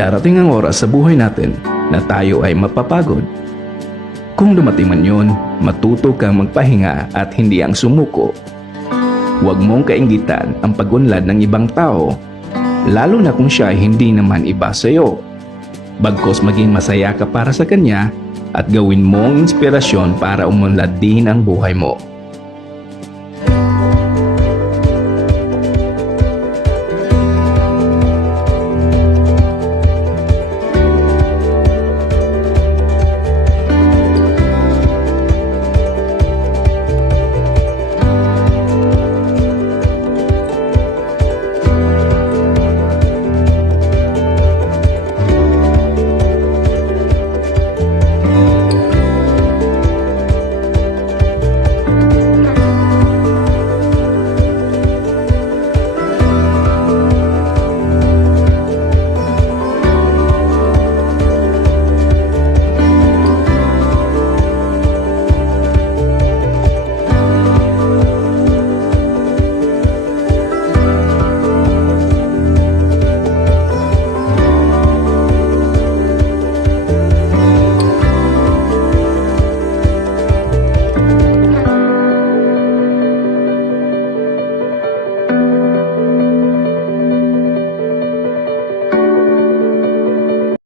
Darating ang oras sa buhay natin na tayo ay mapapagod. Kung dumating man yun, matuto kang magpahinga at hindi ang sumuko. Huwag mong kainggitan ang pag-unlad ng ibang tao, lalo na kung siya ay hindi naman iba sa iyo. Bagkus maging masaya ka para sa kanya at gawin mong inspirasyon para umunlad din ang buhay mo.